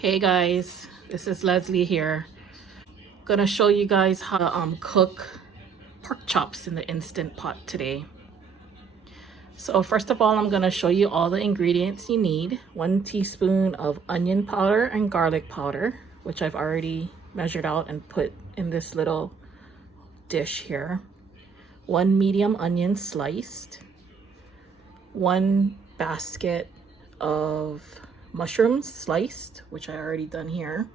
Hey guys, this is Leslie here. Gonna show you guys how to cook pork chops in the Instant Pot today. So first of all, I'm gonna show you all the ingredients you need. 1 teaspoon of onion powder and garlic powder, which I've already measured out and put in this little dish here. 1 medium onion sliced. 1 basket of mushrooms sliced, which I already done here.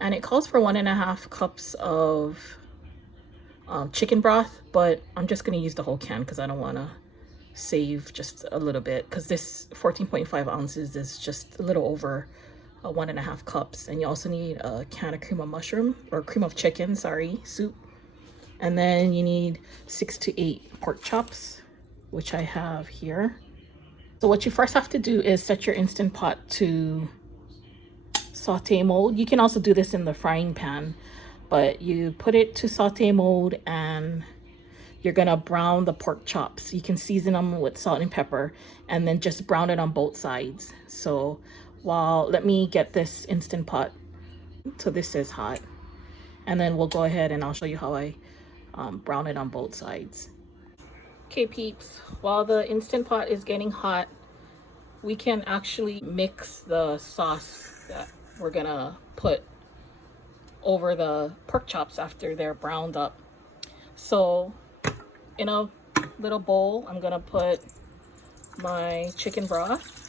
And it calls for 1.5 cups of chicken broth, but I'm just going to use the whole can because I don't want to save just a little bit, because this 14.5 ounces is just a little over 1.5 cups. And you also need a can of cream of mushroom, or cream of chicken, sorry, soup. And then you need 6 to 8 pork chops, which I have here. So what you first have to do is set your Instant Pot to saute mode. You can also do this in the frying pan, but you put it to saute mode and you're gonna brown the pork chops. You can season them with salt and pepper and then just brown it on both sides. So let me get this Instant Pot so this is hot, and then we'll go ahead and I'll show you how I brown it on both sides. Okay peeps, while the Instant Pot is getting hot, we can actually mix the sauce that we're gonna put over the pork chops after they're browned up. So in a little bowl, I'm gonna put my chicken broth.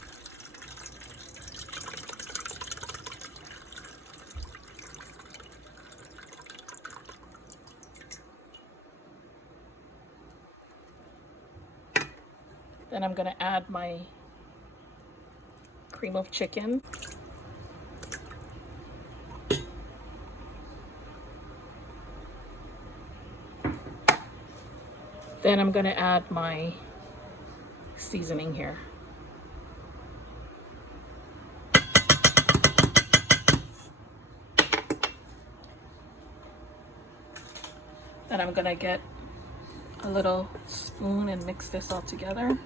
Then I'm gonna add my cream of chicken. Then I'm gonna add my seasoning here. Then I'm gonna get a little spoon and mix this all together.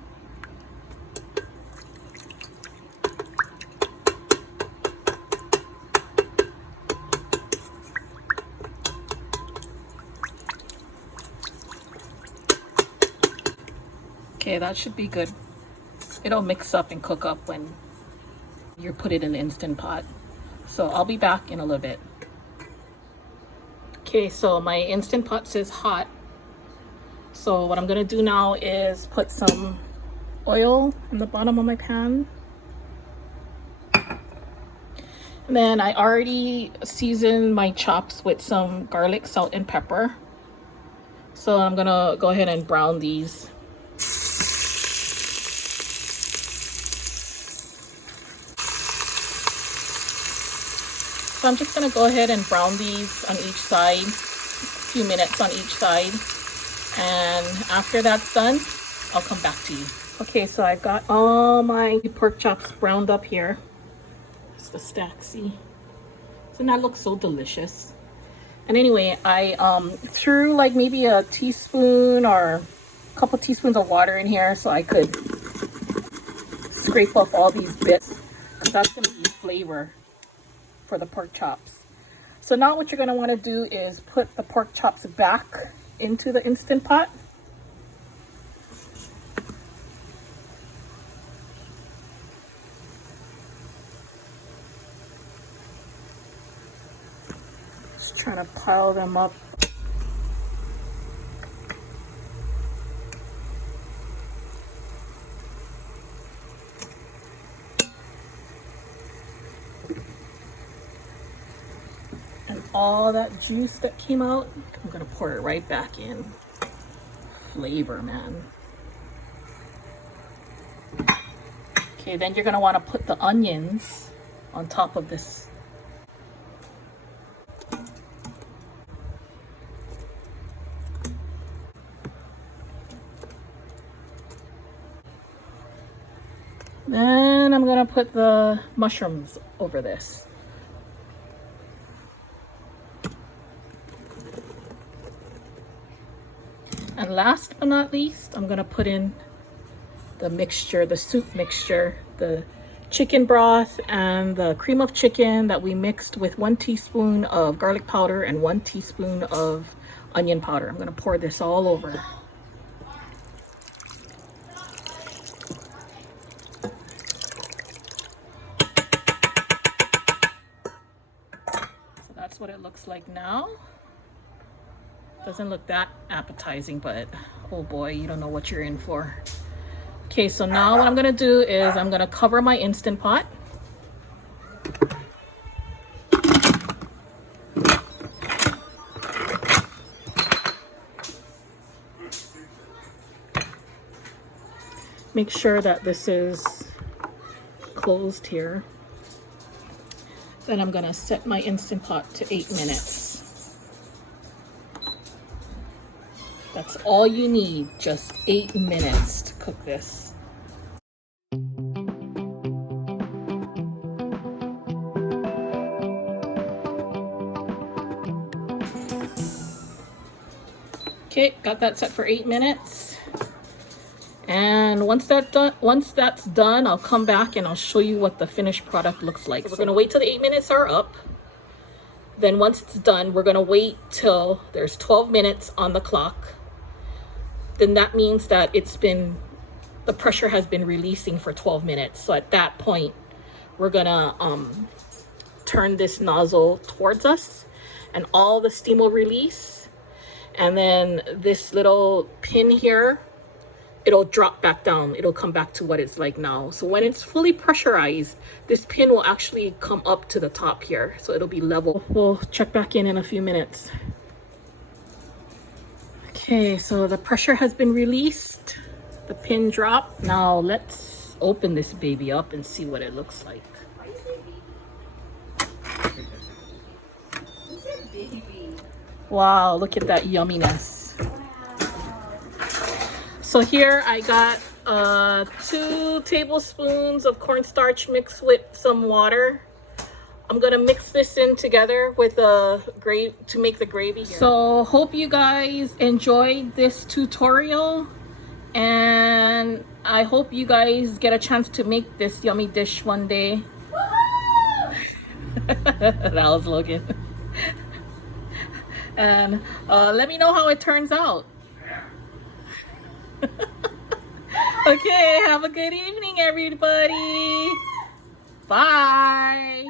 Okay, that should be good. It'll mix up and cook up when you put it in the Instant Pot. So I'll be back in a little bit. Okay, so my Instant Pot says hot. So what I'm gonna do now is put some oil in the bottom of my pan. And then I already seasoned my chops with some garlic, salt, and pepper. So I'm gonna go ahead and brown these. So I'm just gonna go ahead and brown these on each side, a few minutes on each side. And after that's done, I'll come back to you. Okay, so I've got all my pork chops browned up here. It's the stack, see? Doesn't that look so delicious? And anyway, I threw like maybe a teaspoon or a couple teaspoons of water in here so I could scrape off all these bits, because that's gonna be flavor for the pork chops. So now what you're gonna wanna do is put the pork chops back into the Instant Pot. Just trying to pile them up. And all that juice that came out, I'm gonna pour it right back in. Flavor, man. Okay, then you're gonna wanna put the onions on top of this. Then I'm gonna put the mushrooms over this. And last but not least, I'm gonna put in the mixture, the soup mixture, the chicken broth and the cream of chicken that we mixed with 1 teaspoon of garlic powder and 1 teaspoon of onion powder. I'm going to pour this all over. So that's what it looks like now. Doesn't look that appetizing, but oh boy, you don't know what you're in for. Okay, so now what I'm gonna do is I'm gonna cover my Instant Pot. Make sure that this is closed here. Then I'm gonna set my Instant Pot to 8 minutes. That's all you need, just 8 minutes to cook this. Okay, got that set for 8 minutes. And once that's done, I'll come back and I'll show you what the finished product looks like. So we're gonna wait till the 8 minutes are up. Then once it's done, we're gonna wait till there's 12 minutes on the clock. Then that means that the pressure has been releasing for 12 minutes. So at that point, we're gonna turn this nozzle towards us and all the steam will release. And then this little pin here, it'll drop back down. It'll come back to what it's like now. So when it's fully pressurized, this pin will actually come up to the top here. So it'll be level. We'll check back in a few minutes. Okay, so the pressure has been released. The pin dropped. Now let's open this baby up and see what it looks like. Wow, look at that yumminess. So here I got 2 tablespoons of cornstarch mixed with some water. I'm gonna mix this in together with the gravy to make the gravy here. So hope you guys enjoyed this tutorial, and I hope you guys get a chance to make this yummy dish one day. That was Logan. And let me know how it turns out. Okay, have a good evening, everybody. Bye.